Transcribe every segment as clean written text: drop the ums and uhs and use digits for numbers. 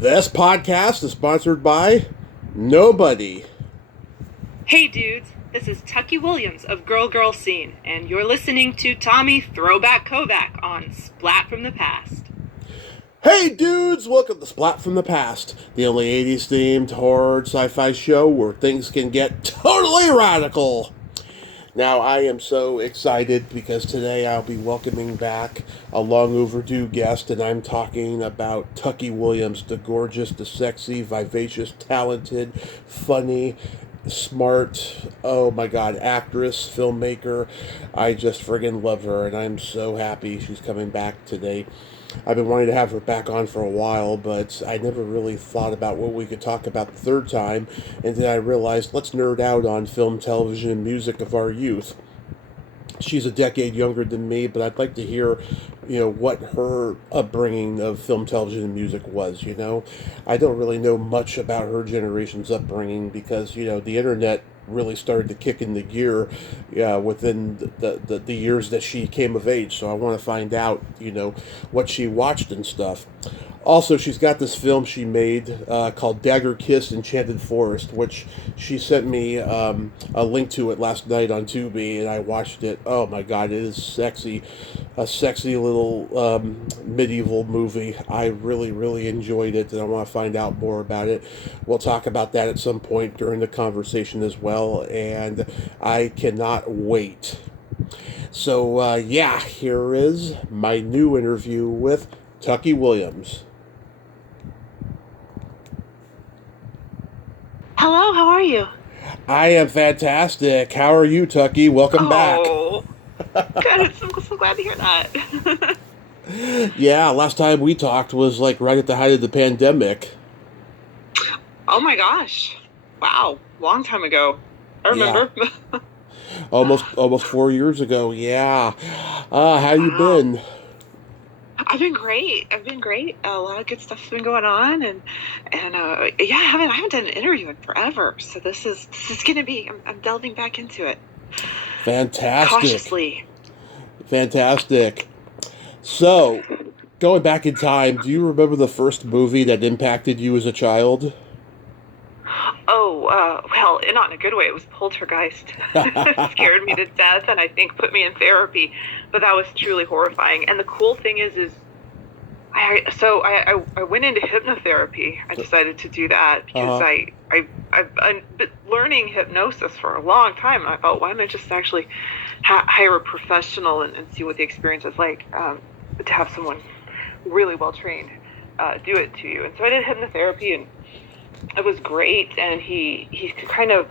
This podcast is sponsored by nobody. Hey dudes, this is Tucky Williams of Girl Girl Scene, and you're listening to Tommy Throwback Kovac on Splat from the Past. Hey dudes, welcome to Splat from the Past, the only 80s themed horror sci-fi show where things can get totally radical. Now, I am so excited because today I'll be welcoming back a long overdue guest, and I'm talking about Tucky Williams, the gorgeous, the sexy, vivacious, talented, funny, smart, oh my god, actress, filmmaker. I just friggin' love her, and I'm so happy she's coming back today. I've been wanting to have her back on for a while, but I never really thought about what we could talk about the third time, and then I realized, let's nerd out on film, television, and music of our youth. She's a decade younger than me, but I'd like to hear, what her upbringing of film, television, and music was, I don't really know much about her generation's upbringing because, the internet really started to kick into gear within the years that she came of age. So I want to find out, what she watched and stuff. Also, she's got this film she made called Dagger Kiss, Enchanted Forest, which she sent me a link to it last night on Tubi, and I watched it. Oh my god, it is sexy. A sexy little medieval movie. I really, really enjoyed it, and I want to find out more about it. We'll talk about that at some point during the conversation as well, and I cannot wait. So, here is my new interview with Tucky Williams. Hello, how are you? I am fantastic. How are you, Tucky? Welcome back. Good. I'm so glad to hear that. Yeah, last time we talked was like right at the height of the pandemic. Oh my gosh. Wow. Long time ago. I remember. Yeah. Almost 4 years ago. Yeah. How you been? I've been great. A lot of good stuff's been going on, and I haven't done an interview in forever. So this is gonna be. I'm delving back into it. Fantastic. Cautiously. Fantastic. So, going back in time, do you remember the first movie that impacted you as a child? Well, not in a good way. It was Poltergeist. It scared me to death, and I think put me in therapy. But that was truly horrifying. And the cool thing is I went into hypnotherapy. I decided to do that because I've been learning hypnosis for a long time. And I thought, why don't I just actually hire a professional and see what the experience is like to have someone really well trained do it to you. And so I did hypnotherapy, and it was great. And he kind of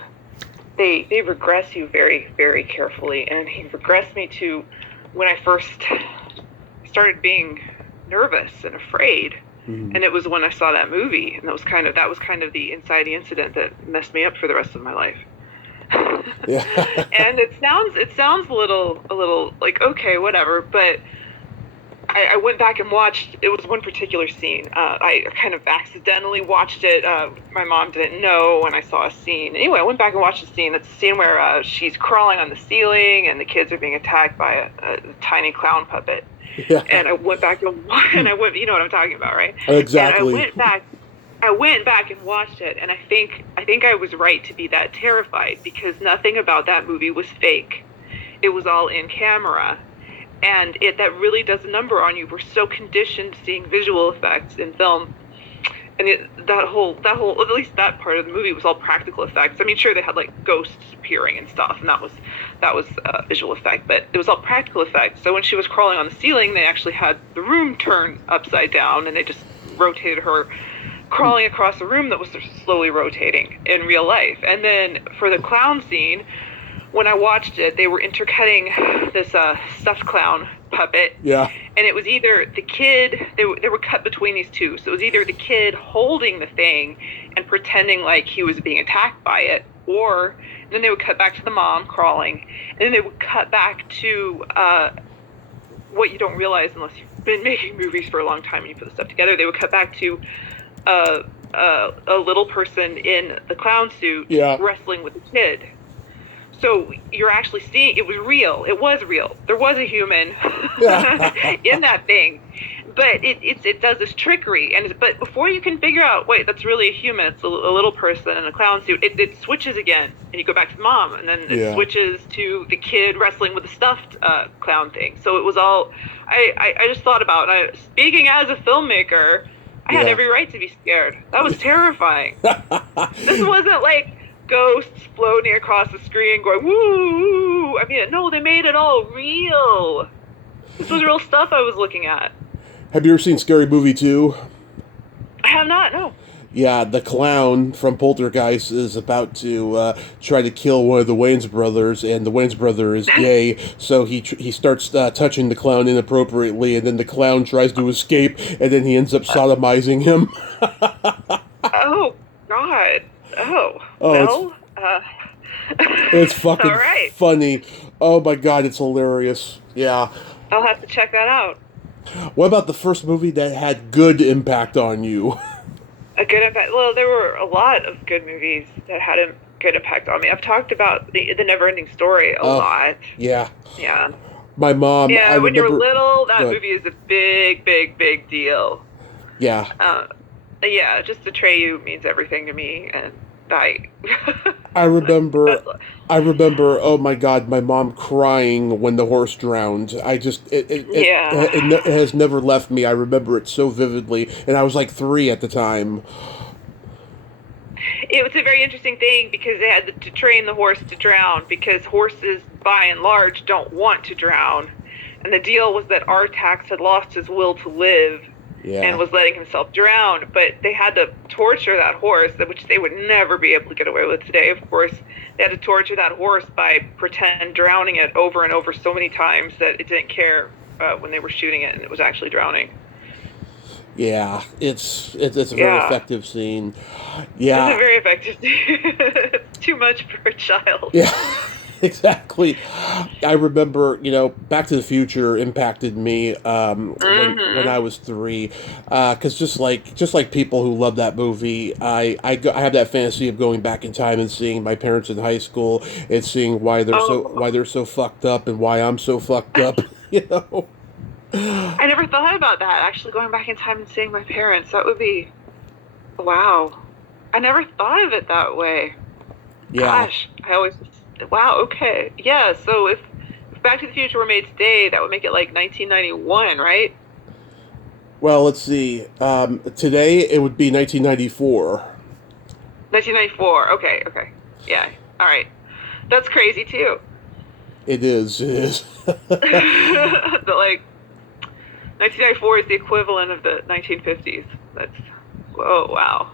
they regress you very, very carefully. And he regressed me to when I first started being nervous and afraid. Mm-hmm. And it was when I saw that movie, and that was kind of the inciting incident that messed me up for the rest of my life. Yeah. And it sounds a little like, okay, whatever, but I went back and watched. It was one particular scene. I kind of accidentally watched it. My mom didn't know, and I saw a scene. Anyway, I went back and watched the scene. It's a scene where she's crawling on the ceiling, and the kids are being attacked by a tiny clown puppet. Yeah. And I went back and you know what I'm talking about, right? Exactly. And I went back and watched it, and I think I was right to be that terrified, because nothing about that movie was fake. It was all in camera. And that really does a number on you. We're so conditioned seeing visual effects in film, and that whole at least that part of the movie was all practical effects. I mean, sure, they had like ghosts appearing and stuff, and that was visual effect, but it was all practical effects. So when she was crawling on the ceiling, they actually had the room turned upside down, and they just rotated her crawling across a room that was slowly rotating in real life. And then for the clown scene, when I watched it, they were intercutting this stuffed clown puppet. Yeah. And it was either the kid, they were cut between these two. So it was either the kid holding the thing and pretending like he was being attacked by it, or then they would cut back to the mom crawling, and then they would cut back to what you don't realize unless you've been making movies for a long time and you put the stuff together. They would cut back to a little person in the clown suit wrestling with the kid. So you're actually seeing, it was real. It was real. There was a human in that thing. but it does this trickery, but before you can figure out, wait, that's really a human, it's a little person in a clown suit, it switches again, and you go back to the mom, and then it switches to the kid wrestling with the stuffed clown thing. So it was all, I just thought about, speaking as a filmmaker, I had every right to be scared. That was terrifying. This wasn't like ghosts floating across the screen going, woo! I mean, no, they made it all real. This was real stuff I was looking at. Have you ever seen Scary Movie 2? I have not, no. Yeah, the clown from Poltergeist is about to try to kill one of the Wayans brothers, and the Wayans brother is gay, so he starts touching the clown inappropriately, and then the clown tries to escape, and then he ends up sodomizing him. Oh, God. Oh, well, it's fucking all right. funny. Oh my God, it's hilarious. Yeah. I'll have to check that out. What about the first movie that had good impact on you? A good impact? Well, there were a lot of good movies that had a good impact on me. I've talked about the Never-Ending Story a lot. Yeah. Yeah. My mom. Yeah, when you're little, that movie is a big, big, big deal. Yeah. Yeah, just Atreyu means everything to me, and I remember, oh my God, my mom crying when the horse drowned. It has never left me. I remember it so vividly, and I was like 3 at the time. It was a very interesting thing because they had to train the horse to drown, because horses, by and large, don't want to drown. And the deal was that Artax had lost his will to live. Yeah. And was letting himself drown, but they had to torture that horse, which they would never be able to get away with today, of course. They had to torture that horse by pretend drowning it over and over so many times that it didn't care when they were shooting it, and it was actually drowning. Yeah, it's a very effective scene. Yeah. It's a very effective scene. Too much for a child. Yeah. Exactly. I remember, Back to the Future impacted me when I was 3, because just like people who love that movie, I have that fantasy of going back in time and seeing my parents in high school and seeing why they're so fucked up and why I'm so fucked up. I never thought about that. Actually, going back in time and seeing my parents, that would be, wow. I never thought of it that way. Yeah. Gosh, wow, okay. Yeah, so if Back to the Future were made today, that would make it like 1991, right? Well, let's see. Today, it would be 1994. 1994, okay. Yeah, all right. That's crazy, too. It is. But, like, 1994 is the equivalent of the 1950s. That's, whoa, wow.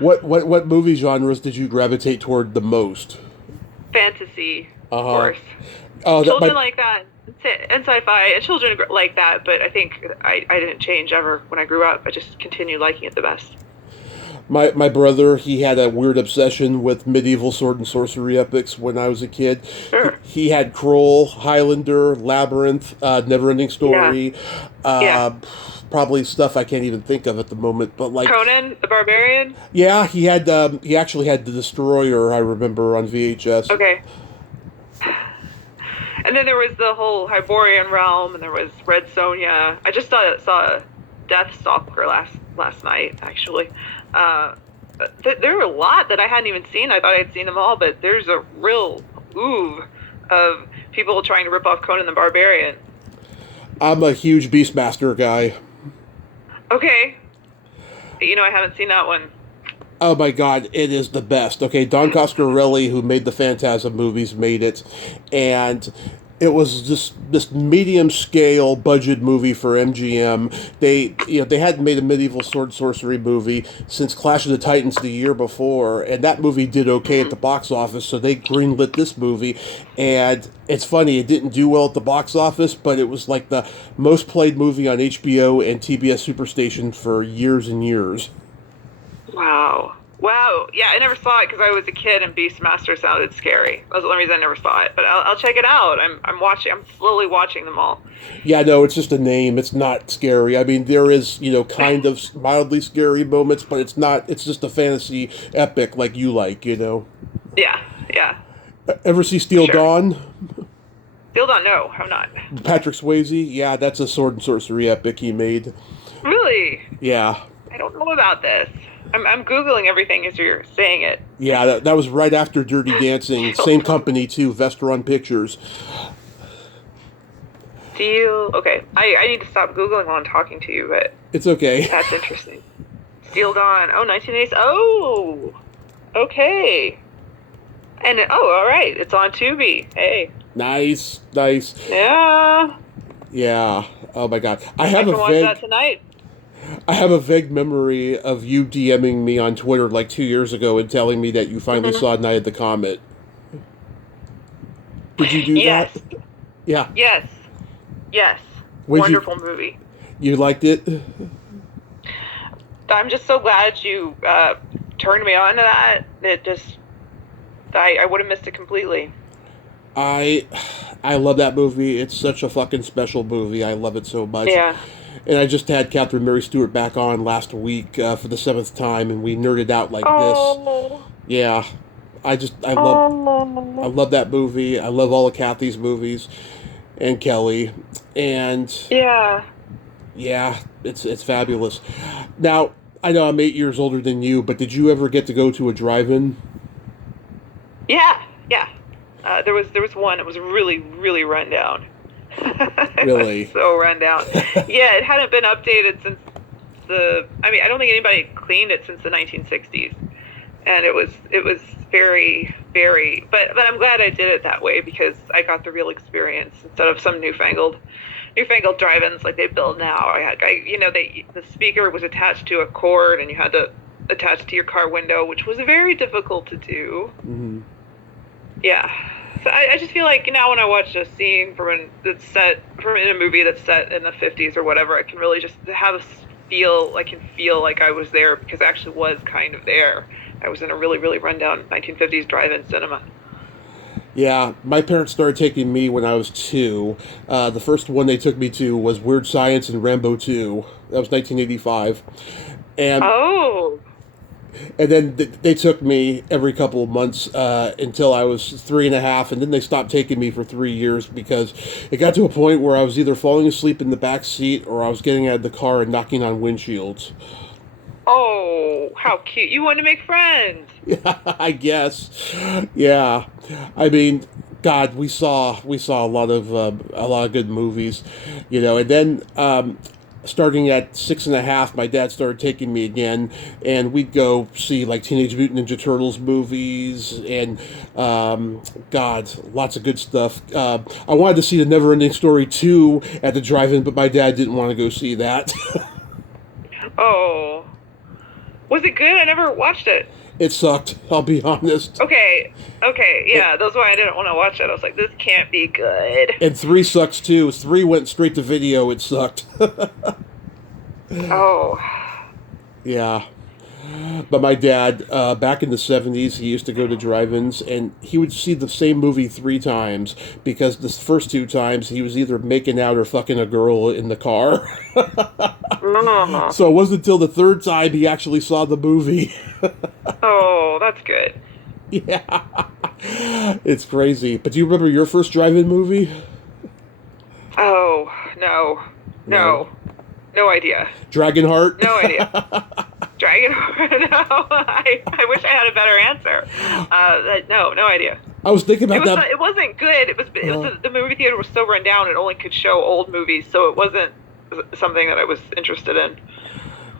What movie genres did you gravitate toward the most? Fantasy, of course. Children like that, and sci-fi, and children like that, but I think I didn't change ever when I grew up. I just continued liking it the best. My brother, he had a weird obsession with medieval sword and sorcery epics when I was a kid. Sure. He had Kroll, Highlander, Labyrinth, Never-Ending Story, probably stuff I can't even think of at the moment, but like Conan the Barbarian. Yeah, he actually had The Destroyer, I remember, on VHS. Okay. And then there was the whole Hyborian realm, and there was Red Sonja. I just saw Deathstalker last night, actually. There were a lot that I hadn't even seen. I thought I had seen them all, but there's a real oove of people trying to rip off Conan the Barbarian. I'm a huge Beastmaster guy. Okay. I haven't seen that one. Oh my God, it is the best. Okay, Don Coscarelli, who made the Phantasm movies, made it, and it was this medium scale budget movie for MGM. They hadn't made a medieval sword sorcery movie since Clash of the Titans the year before, and that movie did okay at the box office, so they greenlit this movie. And it's funny, it didn't do well at the box office, but it was like the most played movie on HBO and TBS Superstation for years and years. Wow. Yeah, I never saw it because I was a kid and Beastmaster sounded scary. That was the only reason I never saw it. But I'll check it out. I'm slowly watching them all. Yeah, no, it's just a name. It's not scary. I mean, there is, kind of mildly scary moments, but it's not. It's just a fantasy epic like you like, Yeah. Ever see Steel Dawn? Still don't know. Have not. Patrick Swayze, yeah, that's a sword and sorcery epic he made. Really? Yeah. I don't know about this. I'm Googling everything as you're saying it. Yeah, that was right after Dirty Dancing. Same company, too, Vestron Pictures. Okay. I need to stop Googling while I'm talking to you, but... It's okay. That's interesting. Steel Dawn. Oh, 1980s. Oh! Okay. And, all right. It's on Tubi. Hey. Nice. Yeah. Yeah. Oh, my God. I can watch that tonight. I have a vague memory of you DMing me on Twitter like 2 years ago and telling me that you finally saw Night of the Comet. Did you do that? Yeah. Yes. Wonderful movie. You liked it? I'm just so glad you turned me on to that. It just... I would have missed it completely. I love that movie. It's such a fucking special movie. I love it so much. Yeah. And I just had Catherine Mary Stewart back on last week for the 7th time, and we nerded out like this. Yeah. I love that movie. I love all of Kathy's movies and Kelly. And yeah, it's fabulous. Now, I know I'm 8 years older than you, but did you ever get to go to a drive-in? Yeah. There was one. It was really, really run down. Really? So run down. Yeah, it hadn't been updated since I don't think anybody cleaned it since the 1960s. And it was very, very, but I'm glad I did it that way because I got the real experience instead of some newfangled drive-ins like they build now. The speaker was attached to a cord and you had to attach it to your car window, which was very difficult to do. Mm-hmm. Yeah. So I just feel like now when I watch a scene in a movie that's set in the 50s or whatever, I can really just have feel like I was there because I actually was kind of there. I was in a really, really rundown 1950s drive-in cinema. Yeah, my parents started taking me when I was 2. The first one they took me to was Weird Science and Rambo 2. That was 1985. And then they took me every couple of months until I was 3.5, and then they stopped taking me for 3 years because it got to a point where I was either falling asleep in the back seat or I was getting out of the car and knocking on windshields. Oh, how cute. You want to make friends. Yeah, I guess. Yeah. I mean, God, we saw a lot of good movies, and then starting at 6.5, my dad started taking me again, and we'd go see like Teenage Mutant Ninja Turtles movies, and God, lots of good stuff. I wanted to see the Neverending Story 2 at the drive-in, but my dad didn't want to go see that. Oh. Was it good? I never watched it. It sucked, I'll be honest. Okay, yeah, that's why I didn't want to watch it. I was like, this can't be good. And 3 sucks too. 3 went straight to video, it sucked. Oh. Yeah. But my dad, back in the 70s, he used to go to drive-ins, and he would see the same movie 3 times, because the first 2 times he was either making out or fucking a girl in the car. So it wasn't until the 3rd time he actually saw the movie. Oh, that's good. Yeah. It's crazy. But do you remember your first drive-in movie? Oh, no. No idea. Dragonheart? No idea. Dragonheart? No. I wish I had a better answer. No idea. I was thinking about that. It wasn't good. The movie theater was so run down, it only could show old movies, so it wasn't something that I was interested in.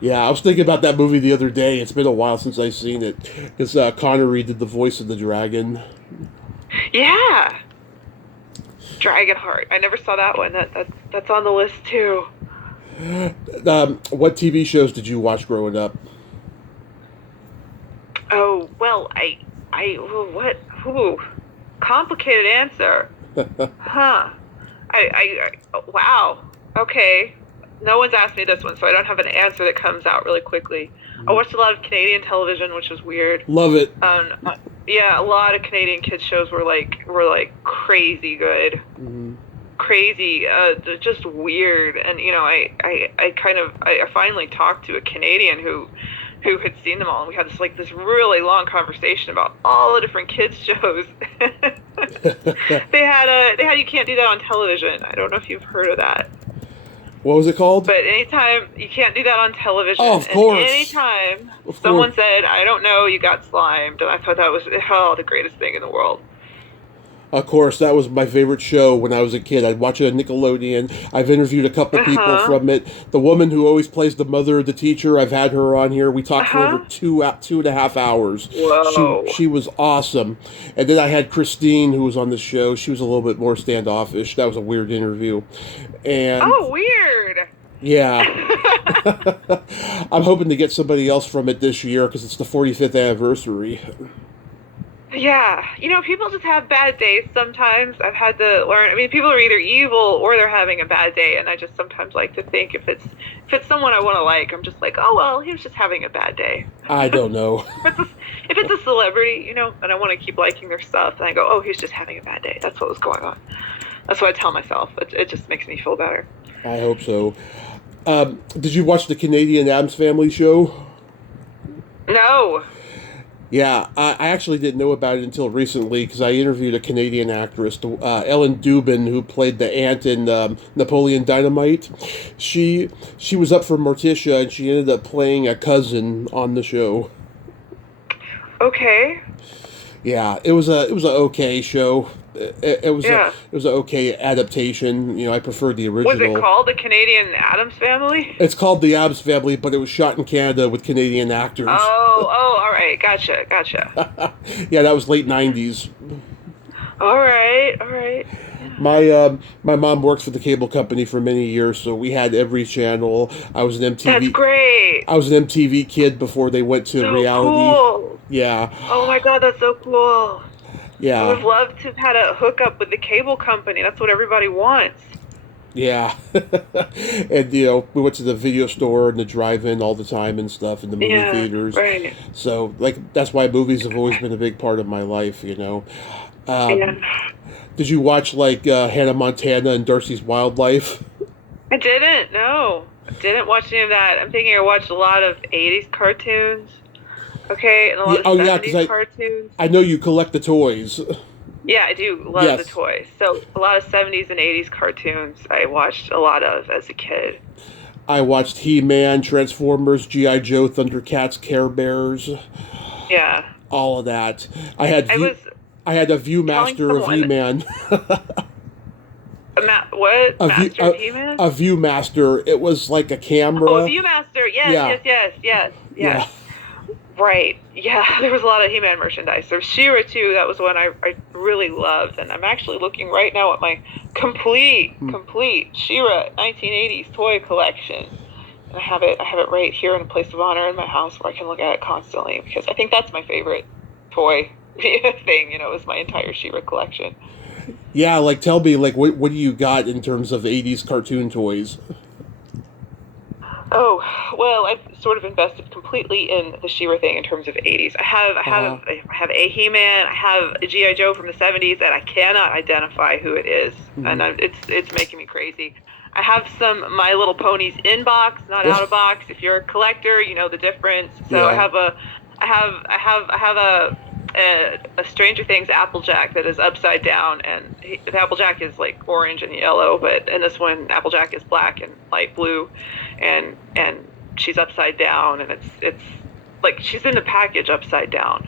Yeah, I was thinking about that movie the other day. It's been a while since I've seen it. Because Connery did the voice of the dragon. Yeah. Dragonheart. I never saw that one. That's on the list, too. What TV shows did you watch growing up? Oh, well, complicated answer. Huh. Wow. Okay. No one's asked me this one, so I don't have an answer that comes out really quickly. I watched a lot of Canadian television, which was weird. Love it. Yeah, a lot of Canadian kids shows were crazy good. Mm-hmm. Crazy, just weird. And I finally talked to a Canadian who who had seen them all, and we had this really long conversation about all the different kids shows. They had You Can't Do That on Television. I don't know if you've heard of that. What was it called? But anytime You Can't Do That on Television. Oh, of course. And anytime someone said, I don't know, you got slimed, and I thought that was the greatest thing in the world. Of course, that was my favorite show when I was a kid. I'd watch it on Nickelodeon. I've interviewed a couple people from it. The woman who always plays the mother of the teacher, I've had her on here. We talked for over 2.5 hours. Whoa. She was awesome. And then I had Christine, who was on the show. She was a little bit more standoffish. That was a weird interview. And oh, weird. Yeah. I'm hoping to get somebody else from it this year because it's the 45th anniversary. Yeah, people just have bad days sometimes. I've had to learn. I mean, people are either evil or they're having a bad day, and I just sometimes like to think if it's someone I want to like, I'm just like, oh well, he was just having a bad day. I don't know. If it's a celebrity, and I want to keep liking their stuff, and I go, oh, he's just having a bad day. That's what was going on. That's what I tell myself. It just makes me feel better. I hope so. Did you watch the Canadian Addams Family show? No. Yeah, I actually didn't know about it until recently because I interviewed a Canadian actress, Ellen Dubin, who played the aunt in Napoleon Dynamite. She was up for Morticia, and she ended up playing a cousin on the show. Okay. Yeah, it was an okay show. It was an okay adaptation. I preferred the original. Was it called the Canadian Addams Family? It's called the Addams Family, but it was shot in Canada with Canadian actors. Oh, all right, gotcha. Yeah, that was late '90s. All right. My mom works for the cable company for many years, so we had every channel. I was an MTV. That's great. I was an MTV kid before they went to reality. Cool. Yeah. Oh my God, that's so cool. Yeah. I would love to have had a hookup with the cable company. That's what everybody wants. Yeah. And, we went to the video store and the drive-in all the time and stuff in the movie theaters. Right. So, that's why movies have always been a big part of my life, Did you watch, Hannah Montana and Darcy's Wildlife? I didn't, no. I didn't watch any of that. I'm thinking I watched a lot of 80s cartoons. Okay, and a lot of 70s cartoons. I know you collect the toys. Yeah, I do love the toys. So a lot of 70s and 80s cartoons I watched a lot of as a kid. I watched He-Man, Transformers, G.I. Joe, Thundercats, Care Bears. Yeah. All of that. I had a Viewmaster of He-Man. What? Master of He-Man? A Viewmaster. It was like a camera. Oh, a Viewmaster. Yes. Yeah. Right. Yeah, there was a lot of He-Man merchandise. There's She-Ra, too. That was one I really loved. And I'm actually looking right now at my complete She-Ra 1980s toy collection. And I have it right here in a place of honor in my house where I can look at it constantly because I think that's my favorite toy thing, is my entire She-Ra collection. Yeah, tell me, what do you got in terms of 80s cartoon toys? Oh, well, I've sort of invested completely in the She-Ra thing in terms of 80s. I have a He-Man, I have a G.I. Joe from the 70s that I cannot identify who it is, and it's making me crazy. I have some My Little Ponies in box, not out of box. If you're a collector, you know the difference. So yeah. I have a Stranger Things Applejack that is upside down, and the Applejack is orange and yellow, but in this one Applejack is black and light blue, and she's upside down, and it's she's in the package upside down,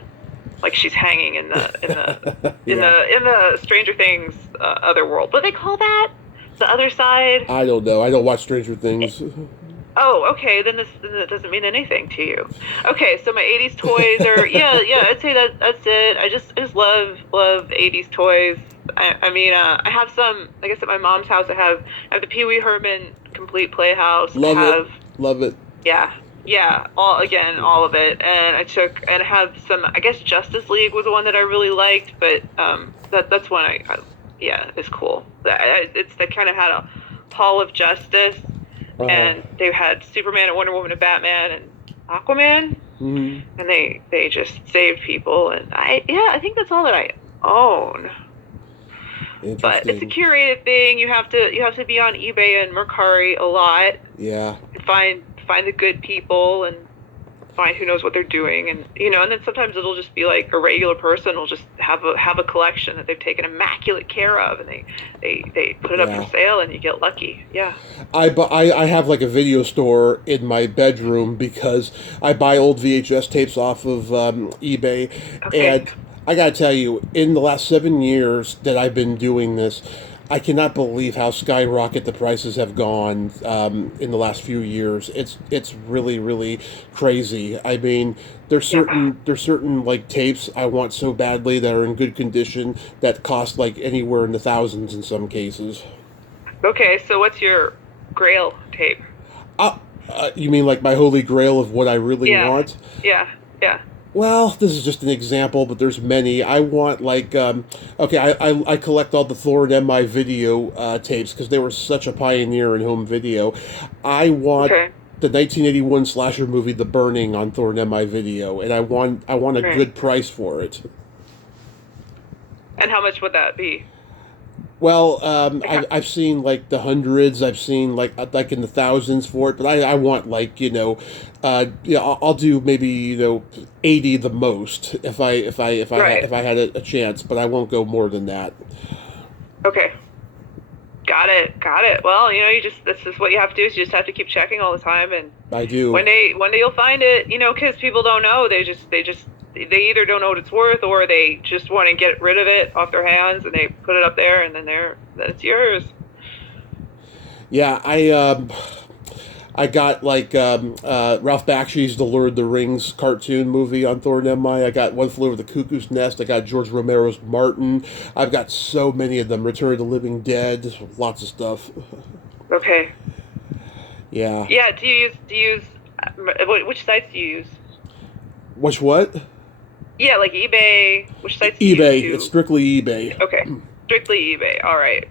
she's hanging in the in the Stranger Things other world. What do they call that? The other side? I don't know. I don't watch Stranger Things. Oh, okay. Then that doesn't mean anything to you. Okay, so my 80s toys are I'd say that's it. I just love 80s toys. I have some. I guess at my mom's house, I have the Pee Wee Herman complete Playhouse. Love it. Yeah. All of it. And I have some. I guess Justice League was the one that I really liked, but that's one it's cool. They kind of had a Hall of Justice. And they had Superman and Wonder Woman and Batman and Aquaman, and they just saved people. And I think that's all that I own. But it's a curated thing. You have to be on eBay and Mercari a lot. Yeah. And find the good people and fine. Who knows what they're doing? And and then sometimes it'll just be like a regular person will just have a collection that they've taken immaculate care of, and they put it up for sale, and you get lucky. Yeah. I have like a video store in my bedroom because I buy old VHS tapes off of eBay, and I gotta tell you, in the last 7 years that I've been doing this, I cannot believe how skyrocket the prices have gone in the last few years. It's really, really crazy. I mean, there's certain like tapes I want so badly that are in good condition that cost like anywhere in the thousands in some cases. Okay, so what's your Grail tape? You mean like my holy grail of what I really want? Yeah. Well, this is just an example, but there's many. I want, like, I collect all the Thor and MI video tapes because they were such a pioneer in home video. I want the 1981 slasher movie, The Burning, on Thor and MI video, and I want a good price for it. And how much would that be? Well, I've seen like the hundreds. I've seen like in the thousands for it, but I want like I'll do maybe 80 the most if I had a chance, but I won't go more than that. Okay. Got it. Well, this is what you have to do. Is you just have to keep checking all the time, and I do. One day you'll find it. Because people don't know. They either don't know what it's worth, or they just want to get rid of it off their hands, and they put it up there, and then it's yours. Yeah, I got like Ralph Bakshi's The Lord of the Rings cartoon movie on Thor and MI. I got One Flew Over the Cuckoo's Nest. I got George Romero's Martin. I've got so many of them. Return of the Living Dead. Lots of stuff. Okay. Yeah. Yeah. Do you use which sites do you use? Which what? Yeah, like eBay. Which sites? eBay. It's strictly eBay. Okay. Strictly eBay. All right.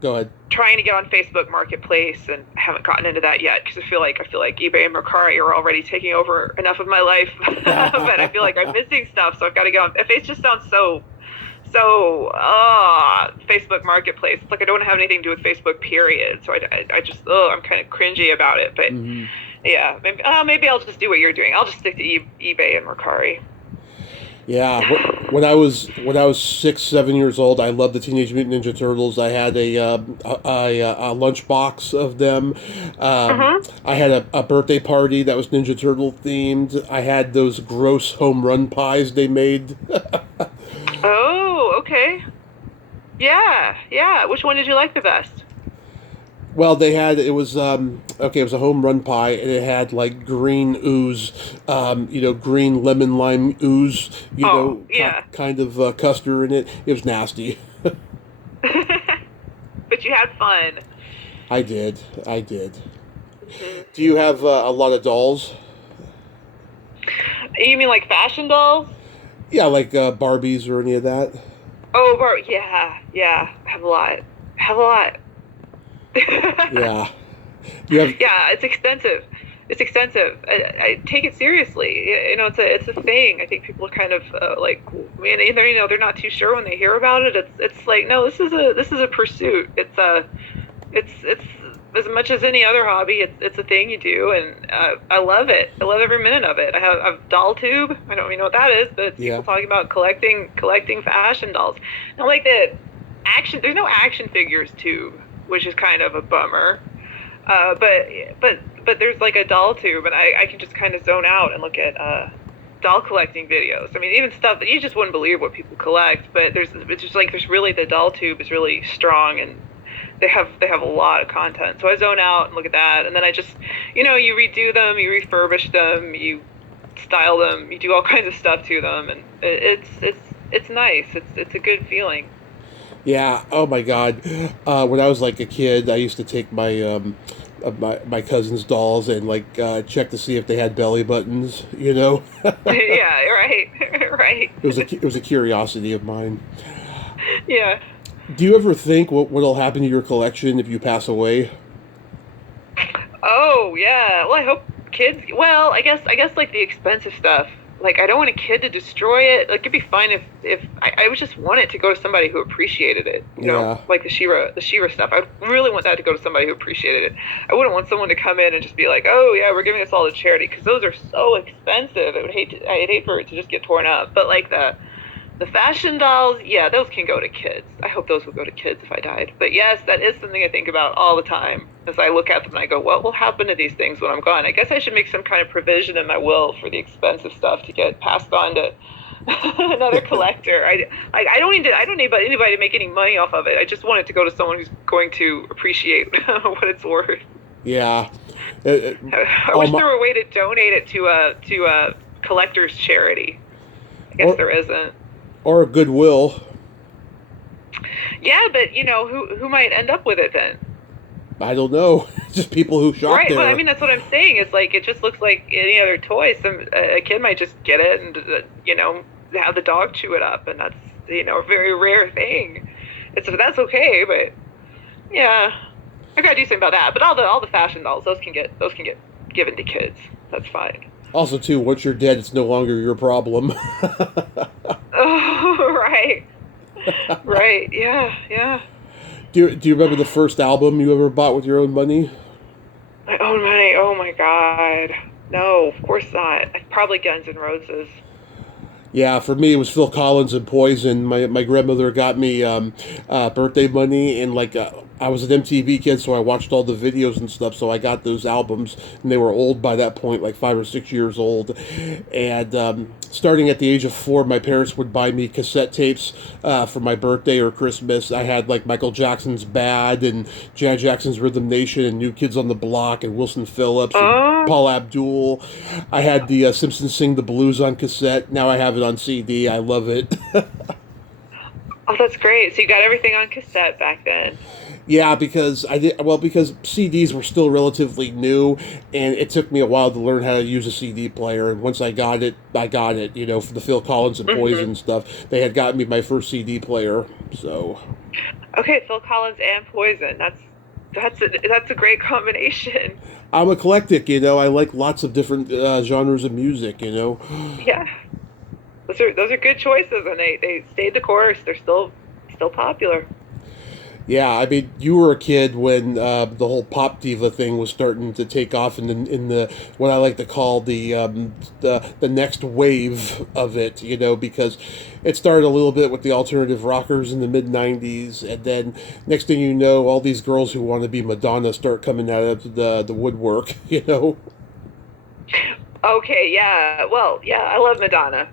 Go ahead. Trying to get on Facebook Marketplace, and I haven't gotten into that yet because I feel like eBay and Mercari are already taking over enough of my life, but I feel like I'm missing stuff, so I've got to get on. It just sounds so Facebook Marketplace. It's like I don't have anything to do with Facebook, period. So I just I'm kind of cringy about it, but yeah, maybe I'll just do what you're doing. I'll just stick to eBay and Mercari. Yeah, when I was 6-7 years old, I loved the Teenage Mutant Ninja Turtles. I had a lunchbox of them. I had a birthday party that was Ninja Turtle themed. I had those gross home run pies they made. Oh, okay. Yeah. Which one did you like the best? Well, it was a home run pie, and it had like green ooze, green lemon lime ooze, kind of custard in it. It was nasty. But you had fun. I did. Mm-hmm. Do you have a lot of dolls? You mean like fashion dolls? Yeah, like Barbies or any of that. Oh, yeah. I have a lot. Yeah. Yeah, it's extensive. I take it seriously. It's a thing. I think people are kind of they're not too sure when they hear about it. It's like, no, this is a pursuit. It's as much as any other hobby. It's a thing you do, and I love it. I love every minute of it. I have doll tube. I don't even know what that is, but it's people talking about collecting fashion dolls. Now, like the action. There's no action figures tube, which is kind of a bummer. But there's like a doll tube, and I can just kind of zone out and look at doll collecting videos. I mean, even stuff that you just wouldn't believe what people collect. But there's really the doll tube is really strong, and they have a lot of content. So I zone out and look at that, and then I just you redo them, you refurbish them, you style them, you do all kinds of stuff to them, and it's nice. It's a good feeling. Yeah. Oh my God. When I was like a kid, I used to take my my cousin's dolls and like check to see if they had belly buttons. Yeah. Right. Right. It was a curiosity of mine. Yeah. Do you ever think what'll happen to your collection if you pass away? Oh yeah. Well, I hope kids. Well, I guess like the expensive stuff like, I don't want a kid to destroy it. Like, it'd be fine if I would just want it to go to somebody who appreciated it. You know, like the Shira stuff. I really want that to go to somebody who appreciated it. I wouldn't want someone to come in and just be like, oh yeah, we're giving this all to charity, because those are so expensive. I'd hate for it to just get torn up. But like the fashion dolls, yeah, those can go to kids. I hope those would go to kids if I died. But yes, that is something I think about all the time as I look at them and I go, what will happen to these things when I'm gone? I guess I should make some kind of provision in my will for the expensive stuff to get passed on to another collector. I don't need anybody to make any money off of it. I just want it to go to someone who's going to appreciate what it's worth. Yeah. I wish there were a way to donate it to a collector's charity. I guess there isn't. Or a Goodwill. Yeah, but who might end up with it then? I don't know. Just people who shop right, there. Well, I mean, that's what I'm saying. It's like, it just looks like any other toy. A kid might just get it and have the dog chew it up, and that's a very rare thing. That's okay, but yeah, I gotta do something about that. But all the fashion dolls, those can get given to kids. That's fine. Also, too, once you're dead, it's no longer your problem. Oh, right. Right, yeah. Do you remember the first album you ever bought with your own money? My own money? Oh, my God. No, of course not. Probably Guns N' Roses. Yeah, for me, it was Phil Collins and Poison. My grandmother got me birthday money, and I was an MTV kid, so I watched all the videos and stuff, so I got those albums, and they were old by that point, like 5 or 6 years old. And starting at the age of 4, my parents would buy me cassette tapes for my birthday or Christmas. I had like Michael Jackson's Bad and Janet Jackson's Rhythm Nation and New Kids on the Block and Wilson Phillips and Paul Abdul. I had the Simpsons Sing the Blues on cassette. Now I have it on CD. I love it. Oh, that's great. So you got everything on cassette back then. Yeah, because because CDs were still relatively new, and it took me a while to learn how to use a CD player. And once I got it. For the Phil Collins and Poison stuff, they had gotten me my first CD player. So. Okay, Phil Collins and Poison. That's a great combination. I'm eclectic, I like lots of different genres of music, Yeah, those are good choices, and they stayed the course. They're still popular. Yeah, I mean, you were a kid when the whole pop diva thing was starting to take off in the what I like to call the next wave of it, because it started a little bit with the alternative rockers in the mid-'90s, and then next thing you know, all these girls who want to be Madonna start coming out of the woodwork, Okay, yeah. Well, yeah, I love Madonna.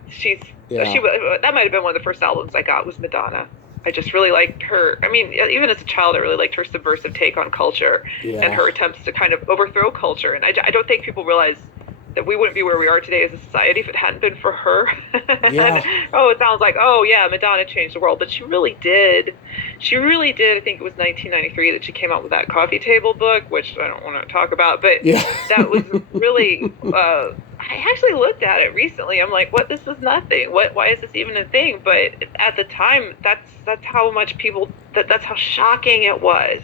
That might have been one of the first albums I got was Madonna. I just really liked her. I mean, even as a child, I really liked her subversive take on culture and her attempts to kind of overthrow culture. And I don't think people realize that we wouldn't be where we are today as a society if it hadn't been for her. Yeah. It sounds like, Madonna changed the world. But she really did. She really did. I think it was 1993 that she came out with that coffee table book, which I don't want to talk about. But that was really... I actually looked at it recently. I'm like, what? This is nothing. Why is this even a thing? But at the time, that's how much people... That's how shocking it was.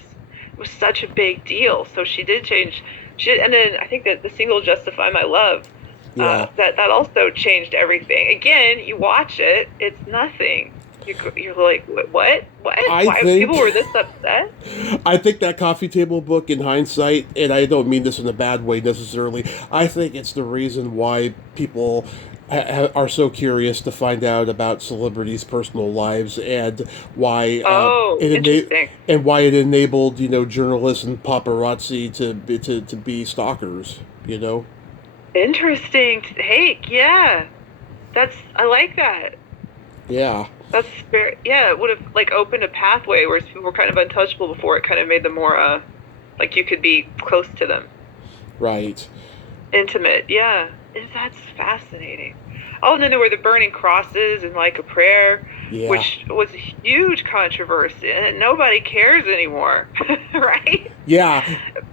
It was such a big deal. So she did change... and then I think that the single "Justify My Love," that also changed everything. Again, you watch it, it's nothing. You're like, what? Why people were this upset? I think that coffee table book, in hindsight, and I don't mean this in a bad way necessarily, I think it's the reason why people are so curious to find out about celebrities' personal lives and why it enabled journalists and paparazzi to be stalkers. Interesting. Hey, yeah, I like that. Yeah. That's fair. Yeah, it would have opened a pathway where people were kind of untouchable before. It kind of made them more you could be close to them. Right. Intimate. Yeah. That's fascinating. Oh, and then there were the burning crosses and Like a Prayer, which was a huge controversy, and nobody cares anymore, right? Yeah.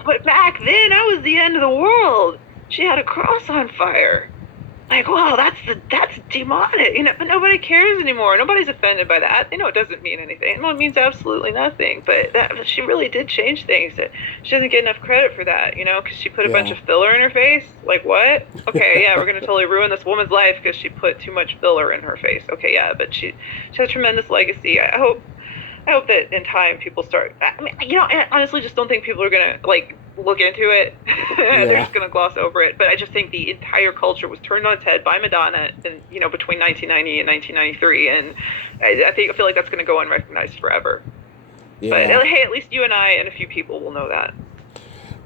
But back then, that was the end of the world. She had a cross on fire. like, wow, that's demonic, but nobody cares anymore. Nobody's offended by that. They know it doesn't mean anything. Well, it means absolutely nothing. But she really did change things. She doesn't get enough credit for that, because she put a bunch of filler in her face. Like, what? Okay, yeah, we're gonna totally ruin this woman's life because she put too much filler in her face. Okay, yeah, but she has a tremendous legacy. I hope that in time people start. I mean, I honestly just don't think people are gonna look into it. They're just gonna gloss over it. But I just think the entire culture was turned on its head by Madonna, and between 1990 and 1993, and I feel like that's gonna go unrecognized forever. Yeah. But hey, at least you and I and a few people will know that.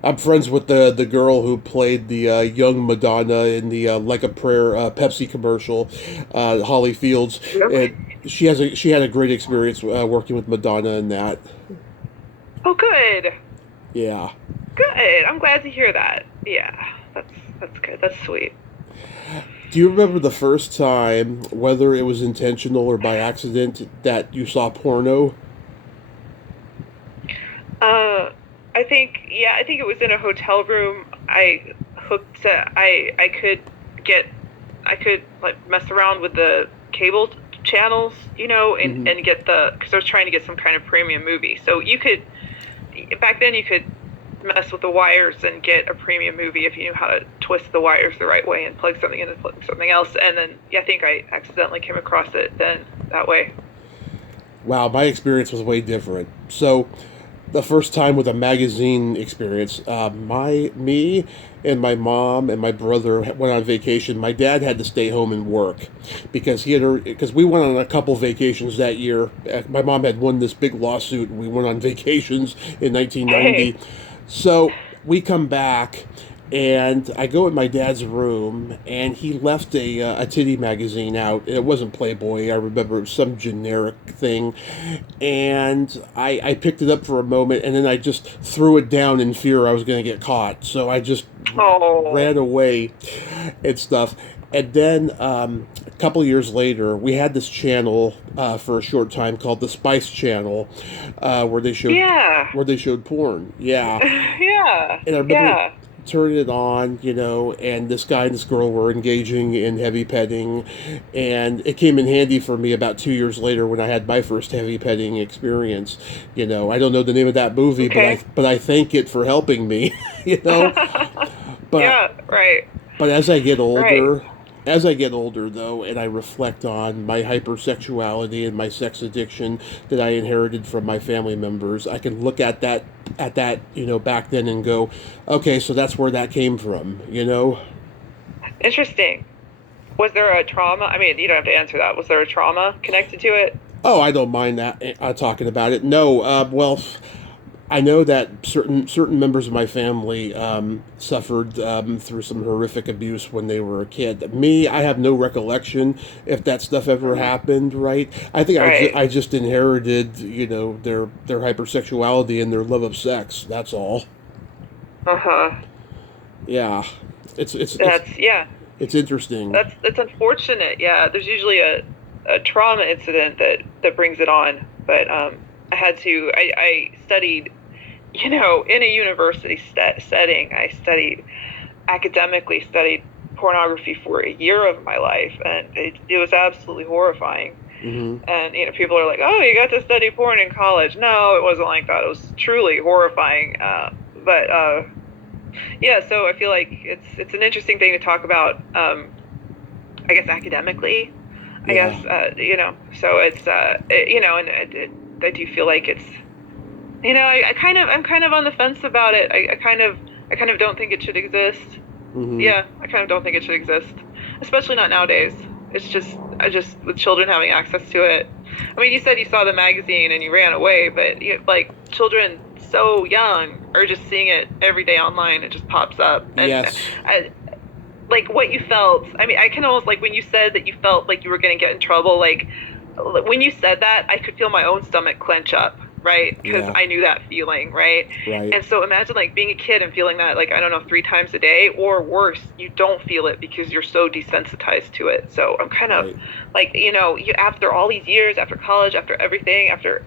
I'm friends with the girl who played the young Madonna in the Like a Prayer Pepsi commercial, Holly Fields. Really? And she had a great experience working with Madonna in that. Oh, good. Yeah. Good. I'm glad to hear that. Yeah, that's good. That's sweet. Do you remember the first time, whether it was intentional or by accident, that you saw porno? I think it was in a hotel room. I could mess around with the cable channels, and get because I was trying to get some kind of premium movie. So back then you could mess with the wires and get a premium movie if you knew how to twist the wires the right way and plug something in and plug something else. And then I think I accidentally came across it then that way. Wow, my experience was way different. So the first time with a magazine experience, me and my mom and my brother went on vacation. My dad had to stay home and work because we went on a couple vacations that year. My mom had won this big lawsuit, and we went on vacations in 1990. Hey. So we come back, and I go in my dad's room, and he left a titty magazine out. It wasn't Playboy. I remember it was some generic thing. And I picked it up for a moment, and then I just threw it down in fear I was going to get caught. So I just ran away and stuff. And then a couple years later, we had this channel for a short time called the Spice Channel, where they showed porn. Yeah. Yeah. And I remember turning it on, and this guy and this girl were engaging in heavy petting, and it came in handy for me about 2 years later when I had my first heavy petting experience. I don't know the name of that movie, but I thank it for helping me. But yeah, right. But as I get older. As I get older, though, and I reflect on my hypersexuality and my sex addiction that I inherited from my family members, I can look at that, back then and go, okay, so that's where that came from, Interesting. Was there a trauma? I mean, you don't have to answer that. Was there a trauma connected to it? Oh, I don't mind that talking about it. No, well, I know that certain members of my family suffered through some horrific abuse when they were a kid. Me, I have no recollection if that stuff ever happened. Right? I think I just inherited, their hypersexuality and their love of sex. That's all. Yeah, it's interesting. That's unfortunate. Yeah, there's usually a trauma incident that brings it on, but I studied, in a university setting. I academically studied pornography for a year of my life, and it was absolutely horrifying. Mm-hmm. And, people are like, oh, you got to study porn in college. No, it wasn't like that. It was truly horrifying. So I feel like it's an interesting thing to talk about, I guess, academically. I guess, so it's, and I do feel like it's, I'm kind of on the fence about it. I kind of don't think it should exist. Mm-hmm. Yeah, I kind of don't think it should exist, especially not nowadays. I just with children having access to it. I mean, you said you saw the magazine and you ran away, but children so young are just seeing it every day online. It just pops up. And yes. What you felt. I mean, I can almost when you said that you felt like you were going to get in trouble. When you said that, I could feel my own stomach clench up. Right, because I knew that feeling, right? And so imagine being a kid and feeling that 3 times a day, or worse, you don't feel it because you're so desensitized to it. So I'm kind of you after all these years, after college, after everything I've done,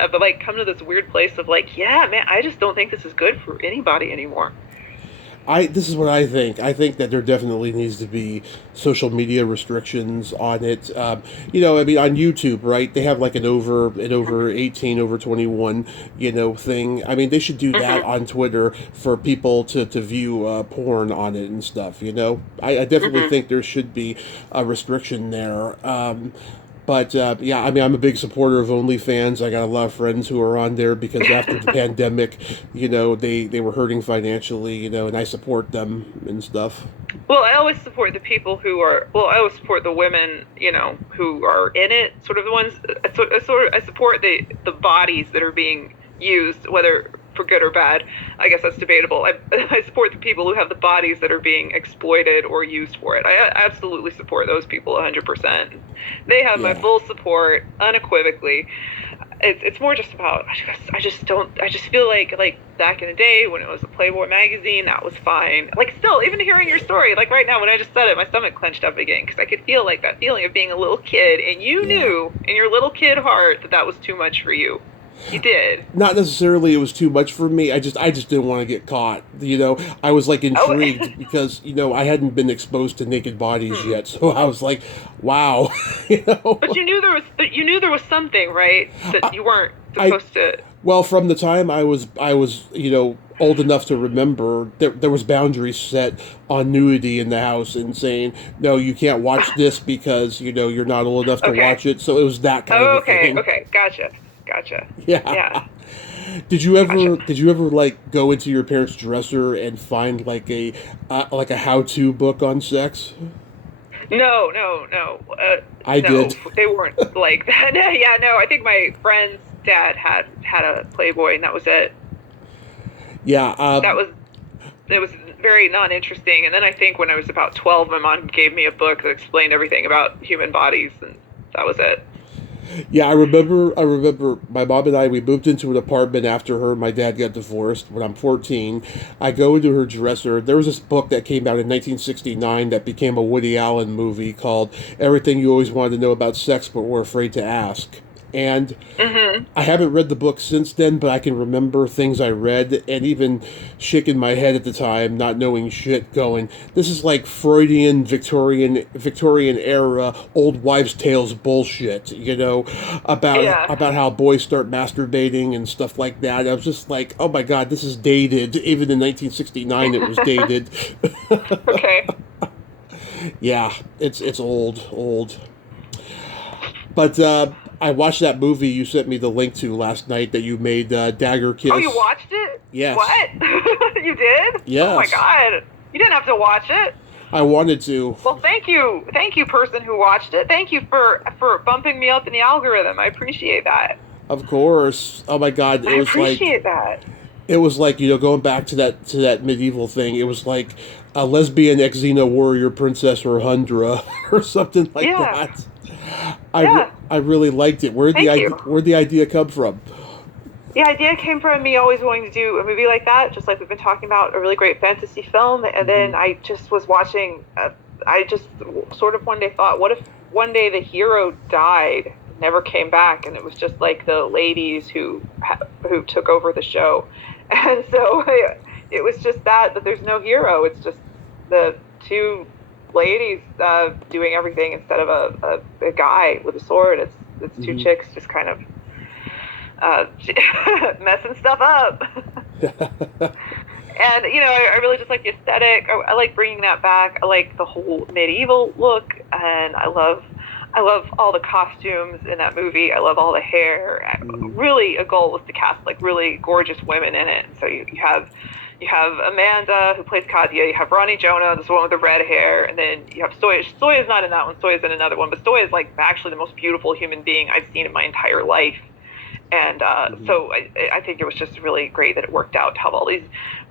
I've come to this weird place of yeah, man, I just don't think this is good for anybody anymore. This is what I think. I think that there definitely needs to be social media restrictions on it. I mean, on YouTube, right? They have like an over 18, over 21, thing. I mean, they should do that Mm-hmm. on Twitter for people to view porn on it and stuff. I definitely Mm-hmm. think there should be a restriction there. But yeah, I mean, I'm a big supporter of OnlyFans. I got a lot of friends who are on there because after the pandemic, they were hurting financially, and I support them and stuff. Well, I always support the people who are. Well, I always support the women, who are in it. Sort of the ones. I support the bodies that are being used, whether for good or bad. I guess that's debatable. I support the people who have the bodies that are being exploited or used for it. I absolutely support those people 100%. They have my Yeah. full support unequivocally. It's more just about I just feel like back in the day when it was a Playboy magazine, that was fine. Like, still, even hearing your story, like right now when I just said it, my stomach clenched up again because I could feel like that feeling of being a little kid, and you Yeah. knew in your little kid heart that was too much for you. You did. Not necessarily it was too much for me. I just didn't want to get caught. I was like Oh. intrigued because I hadn't been exposed to naked bodies Hmm. yet, so I was like, wow, you know. But you knew there was something, right, that I, you weren't I supposed to. well, from the time I was old enough to remember, there was boundaries set on nudity in the house and saying no, you can't watch this because you're not old enough to Okay. watch it. So it was that kind of Oh, a okay. thing. Okay. Gotcha. Yeah. Yeah. Did you Gotcha. ever did you ever like go into your parents' dresser and find like a how-to book on sex? No. I No, did. they weren't like that. Yeah, no. I think my friend's dad had a Playboy, and that was it. Yeah. That was It was very non-interesting. And then I think when I was about 12, my mom gave me a book that explained everything about human bodies, and that was it. Yeah, I remember my mom and I, we moved into an apartment after her and my dad got divorced when I'm 14. I go into her dresser. There was this book that came out in 1969 that became a Woody Allen movie called Everything You Always Wanted to Know About Sex But Were Afraid to Ask. And Hmm. I haven't read the book since then, but I can remember things I read and even shaking my head at the time, not knowing shit, going, "This is like Freudian Victorian era old wives' tales bullshit," about Yeah. about how boys start masturbating and stuff like that. I was just like, "Oh my god, this is dated." Even in 1969, it was dated. Okay. Yeah, it's old. But I watched that movie you sent me the link to last night that you made, Dagger Oh, you Kiss. watched it? Yes. What? You did? Oh my Yes. God. You didn't have to watch it. I wanted to. Well, thank you, person who watched it. Thank you for bumping me up in the algorithm. I appreciate that. Of course. Oh my god, I appreciate that. it was like, going back to that medieval thing. It was like a lesbian ex-Xena warrior princess or Hundra or something like Yeah, that. yeah. I really liked it. Thank you. Where'd the idea come from? The idea came from me always wanting to do a movie like that, just like we've been talking about, a really great fantasy film. And Hmm. then I just was watching. I just sort of one day thought, what if one day the hero died, never came back, and it was just like the ladies who took over the show, and so it was just that there's no hero. It's just the two ladies doing everything instead of a guy with a sword. It's two Hmm. chicks just kind of uh, messing stuff up. And I really just like the aesthetic. I like bringing that back. I like the whole medieval look, and I love all the costumes in that movie. I love all the hair. Hmm. Really, a goal was to cast like really gorgeous women in it. So you have Amanda who plays Kadia. You have Ronnie Jonah, this one with the red hair, and then you have Soya. Soya's not in that one. Soya's in another one, but Soya is like actually the most beautiful human being I've seen in my entire life. And Hmm. so I think it was just really great that it worked out to have all these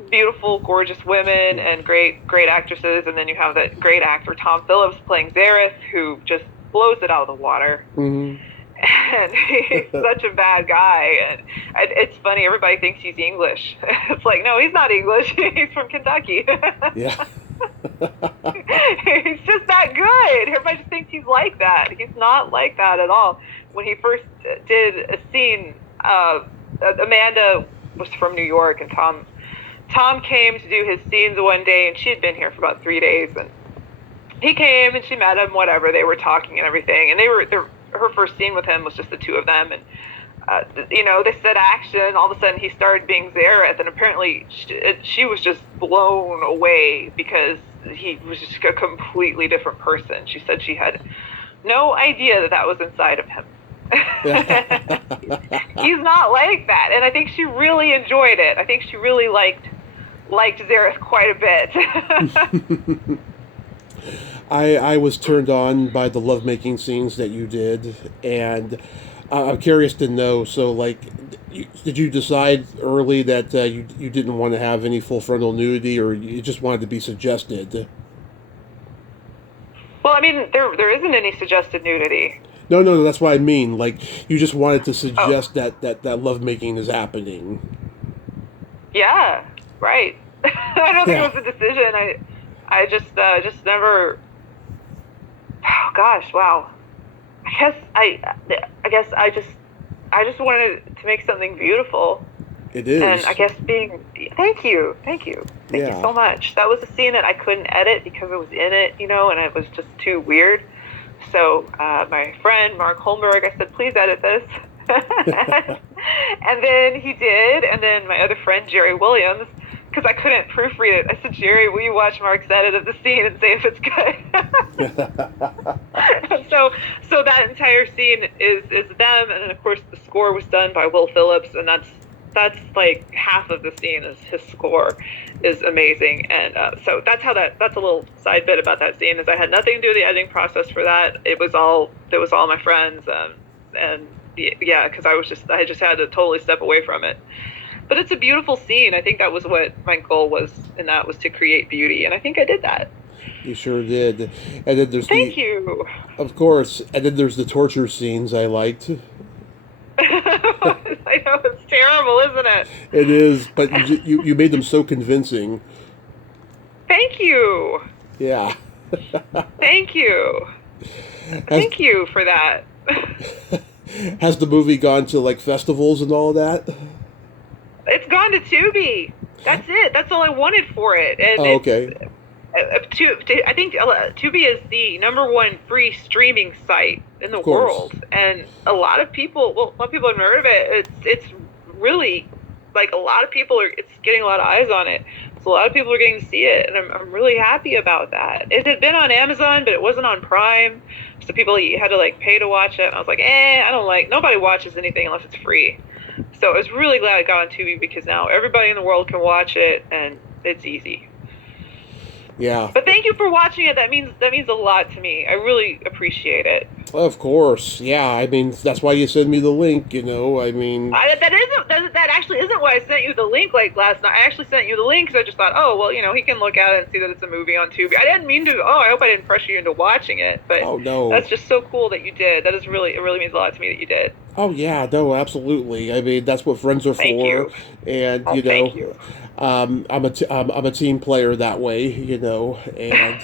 beautiful, gorgeous women and great actresses. And then you have that great actor, Tom Phillips, playing Zareth, who just blows it out of the water. Hmm. And he's such a bad guy. And it's funny, everybody thinks he's English. It's like, no, he's not English. He's from Kentucky. Yeah. He's just that good. Everybody just thinks he's like that. He's not like that at all. When he first did a scene, Amanda was from New York, and Tom came to do his scenes one day, and she had been here for about 3 days, and he came and she met him. Whatever, they were talking and everything, and her first scene with him was just the two of them, and they said action. All of a sudden, he started being Zareth, and apparently she was just blown away because he was just a completely different person. She said she had no idea that was inside of him. He's not like that, and I think she really enjoyed it. I think she really liked Zareth quite a bit. I was turned on by the lovemaking scenes that you did, and I'm curious to know. So, like, did you decide early that you didn't want to have any full frontal nudity, or you just wanted to be suggested? Well, I mean, there isn't any suggested nudity. No, that's what I mean. Like, you just wanted to suggest that lovemaking is happening. Yeah, right. I don't think it was a decision. I just never. Oh gosh, wow. I guess I just wanted to make something beautiful. It is. And I guess thank you so much. That was a scene that I couldn't edit because it was in it, and it was just too weird. So my friend Mark Holmberg, I said, please edit this. And then he did. And then my other friend Jerry Williams, because I couldn't proofread it, I said, Jerry, will you watch Mark's edit of the scene and say if it's good? So that entire scene is them, and then of course the score was done by Will Phillips, and that's like half of the scene is his score is amazing. And so that's a little side bit about that scene, is I had nothing to do with the editing process for that. It was all my friends, and yeah, because I just had to totally step away from it. But it's a beautiful scene. I think that was what my goal was, and that was to create beauty, and I think I did that. You sure did. And then there's Thank you. Of course. And then there's the torture scenes I liked. I know, it's terrible, isn't it? It is, but you made them so convincing. Thank you. Yeah. Thank you. Thank you for that. Has the movie gone to like festivals and all that? It's gone to Tubi. That's it. That's all I wanted for it. And okay. I think Tubi is the #1 free streaming site in the world, and a lot of people have heard of it. It's really, like, a lot of people it's getting a lot of eyes on it. So a lot of people are getting to see it, and I'm really happy about that. It had been on Amazon, but it wasn't on Prime, so people had to like pay to watch it. And I was like, nobody watches anything unless it's free. So I was really glad it got on Tubi, because now everybody in the world can watch it, and it's easy. Yeah. But thank you for watching it. That means a lot to me. I really appreciate it. Of course. Yeah. I mean, that's why you send me the link, I mean... That actually isn't why I sent you the link like last night. I actually sent you the link because I just thought, he can look at it and see that it's a movie on Tubi. I didn't mean to... I hope I didn't pressure you into watching it. But oh, no. That's just so cool that you did. It really means a lot to me that you did. Oh, yeah. No, absolutely. I mean, that's what friends are Thank for. You. And, Thank you. I'm a team player that way, and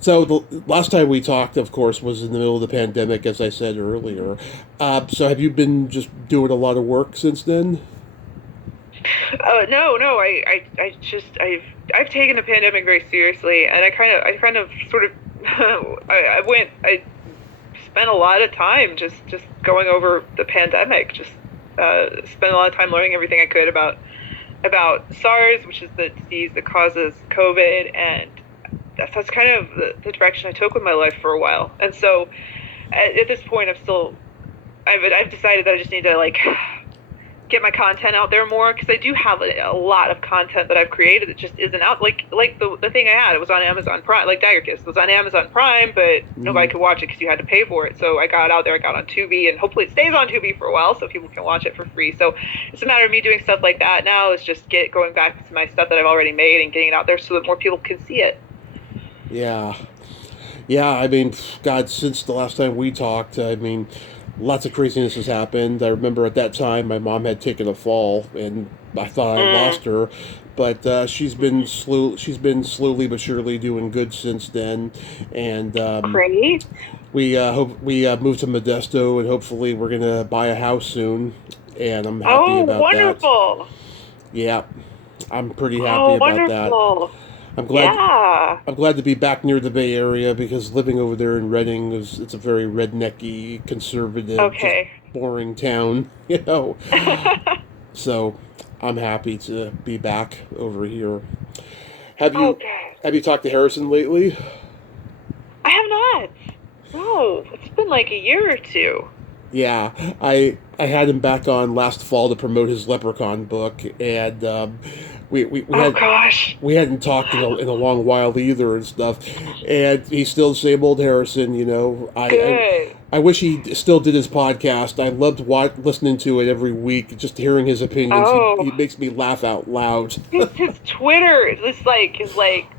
so the last time we talked, of course, was in the middle of the pandemic, as I said earlier. So have you been just doing a lot of work since then? No. I've taken the pandemic very seriously, and I kind of sort of I spent a lot of time just going over the pandemic, just spent a lot of time learning everything I could about SARS, which is the disease that causes COVID, and that's kind of the direction I took with my life for a while. And so at this point, I've decided that I just need to get my content out there more, because I do have a lot of content that I've created that just isn't out. Like the thing I had, it was on Amazon Prime, like Dagger Kiss. It was on Amazon Prime, but nobody could watch it because you had to pay for it. So I got out there, I got on Tubi, and hopefully it stays on Tubi for a while so people can watch it for free. So it's a matter of me doing stuff like that now. It's just going back to my stuff that I've already made and getting it out there so that more people can see it. Yeah. I mean, God, since the last time we talked, I mean, lots of craziness has happened. I remember at that time my mom had taken a fall, and I thought I lost her, but she's been slowly but surely doing good since then. And great. We moved to Modesto, and hopefully we're gonna buy a house soon. And I'm happy about wonderful. that. Yeah, I'm pretty happy Oh, about that. wonderful. I'm glad. Yeah. I'm glad to be back near the Bay Area because living over there in Reading it's a very rednecky, conservative, just Okay. boring town, So I'm happy to be back over here. Have you Okay. have you talked to Harrison lately? I have not. No, it's been like a year or two. Yeah, I had him back on last fall to promote his Leprechaun book, and we Oh had gosh. we hadn't talked in a long while either and stuff, and he's still the same old Harrison. Good. I wish he still did his podcast. I loved listening to it every week, just hearing his opinions. He Oh, makes me laugh out loud. his Twitter is like,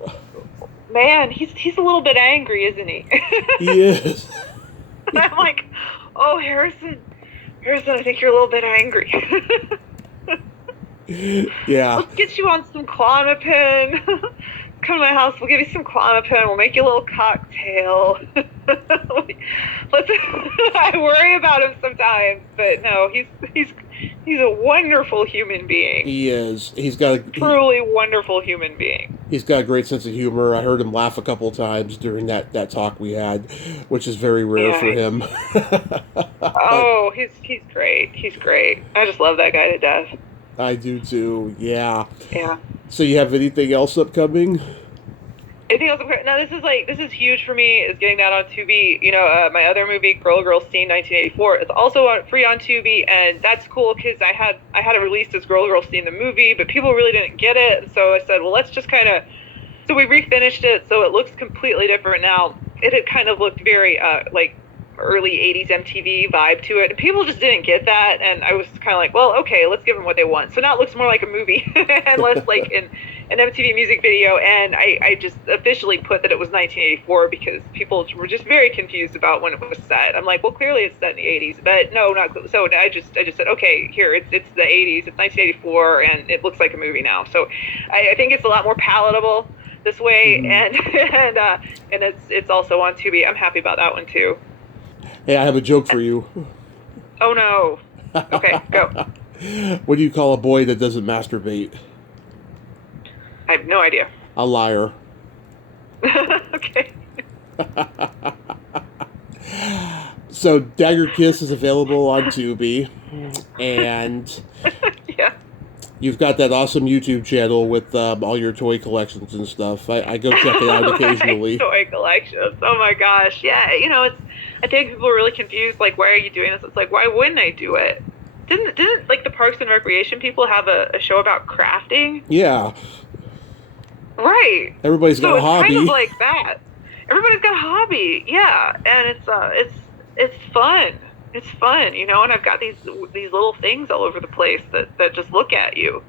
man, he's a little bit angry, isn't he? He is. I'm like, oh, Harrison, I think you're a little bit angry. Yeah. Let's get you on some Klonopin. Come to my house. We'll give you some Klonopin. We'll make you a little cocktail. I worry about him sometimes, but no, he's a wonderful human being. He is. Truly wonderful human being. He's got a great sense of humor. I heard him laugh a couple of times during that talk we had, which is very rare for him. Oh, he's great. He's great. I just love that guy to death. I do too. Yeah. Yeah. So you have anything else upcoming? Anything else? Now this is huge for me. Is getting that on Tubi. My other movie, Girl Scene 1984. It's also free on Tubi, and that's cool because I had it released as Girl Scene the movie, but people really didn't get it. And so I said, well, let's just kind of. So we refinished it, so it looks completely different now. It had kind of looked very like early 80s MTV vibe to it, and people just didn't get that, and I was kind of like, well, okay, let's give them what they want. So now it looks more like a movie and less like an MTV music video, and I just officially put that it was 1984 because people were just very confused about when it was set. I'm like, well, clearly it's set in the 80s, but no, not so. I just said, okay, here, it's the 80s, it's 1984, and it looks like a movie now. So I think it's a lot more palatable this way, and it's also on Tubi. I'm happy about that one too. Hey, I have a joke for you. Oh no. Okay, go. What do you call a boy that doesn't masturbate? I have no idea. A liar. Okay. So Dagger Kiss is available on Tubi, and Yeah. you've got that awesome YouTube channel with all your toy collections and stuff. I go check it out occasionally. Toy collections. Oh my gosh. Yeah, I think people are really confused, like, why are you doing this? It's like, why wouldn't I do it? Didn't like the Parks and Recreation people have a show about crafting? Yeah. Right. Everybody's got a hobby. It's kind of like that. Everybody's got a hobby. Yeah, and it's fun. It's fun, and I've got these little things all over the place that just look at you.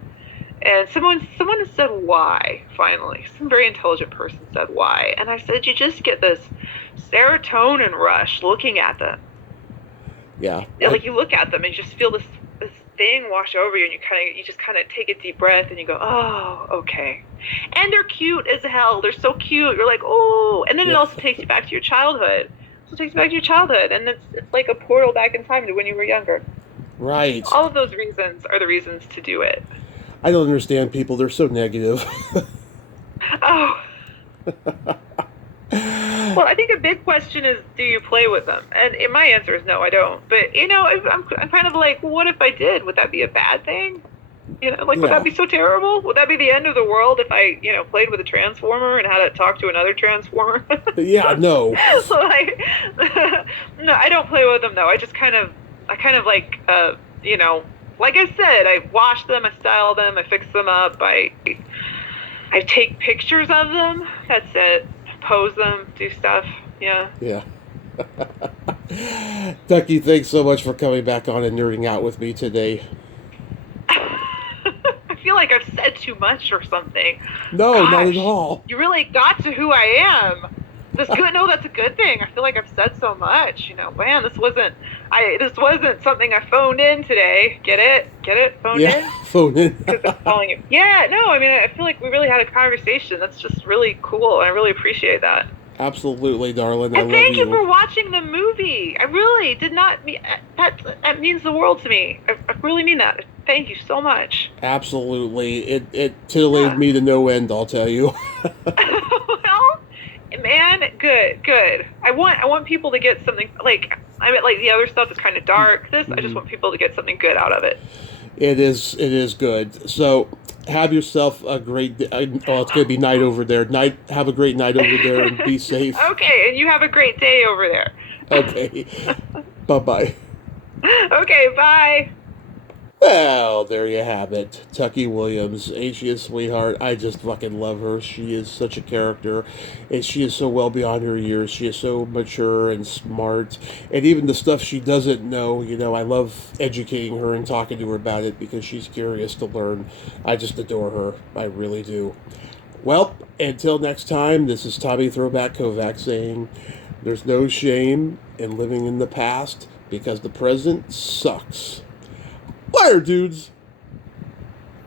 And someone has said why, finally. Some very intelligent person said why. And I said, you just get this serotonin rush looking at them. Yeah. Like you look at them and you just feel this thing wash over you, and you just kind of take a deep breath and you go, oh, okay. And they're cute as hell. They're so cute. You're like, oh. And then it also takes you back to your childhood. So it takes you back to your childhood, and it's like a portal back in time to when you were younger. Right. All of those reasons are the reasons to do it. I don't understand people. They're so negative. Oh. Well, I think a big question is, do you play with them? And my answer is no, I don't. But, I'm kind of like, well, what if I did? Would that be a bad thing? Would that be so terrible? Would that be the end of the world if I, played with a transformer and had to talk to another transformer? Yeah, no. So, no, I don't play with them, though. I kind of like, like I said, I wash them, I style them, I fix them up, I take pictures of them. That's it. Pose them, do stuff. Yeah. Yeah. Tucky, thanks so much for coming back on and nerding out with me today. I feel like I've said too much or something. No, Gosh, not at all. You really got to who I am. That's good. No, that's a good thing. I feel like I've said so much. Man, this wasn't something I phoned in today. Get it? Phoned in? Phone in. Because I'm calling you. Yeah, no, I feel like we really had a conversation. That's just really cool. I really appreciate that. Absolutely, darling. And thank you for watching the movie. I really did not mean that means the world to me. I really mean that. Thank you so much. Absolutely. It titillated me to no end, I'll tell you. Well, man, good. I want people to get something like the other stuff is kind of dark. I just want people to get something good out of it. It is good. So have yourself a great day. Oh, it's gonna be night over there. Have a great night over there and be safe. Okay, and you have a great day over there. Okay. Bye-bye. Okay, bye. Well, there you have it. Tucky Williams. Ain't she a sweetheart? I just fucking love her. She is such a character. And she is so well beyond her years. She is so mature and smart. And even the stuff she doesn't know, I love educating her and talking to her about it because she's curious to learn. I just adore her. I really do. Well, until next time, this is Tommy Throwback Kovac saying there's no shame in living in the past because the present sucks. Later, dudes.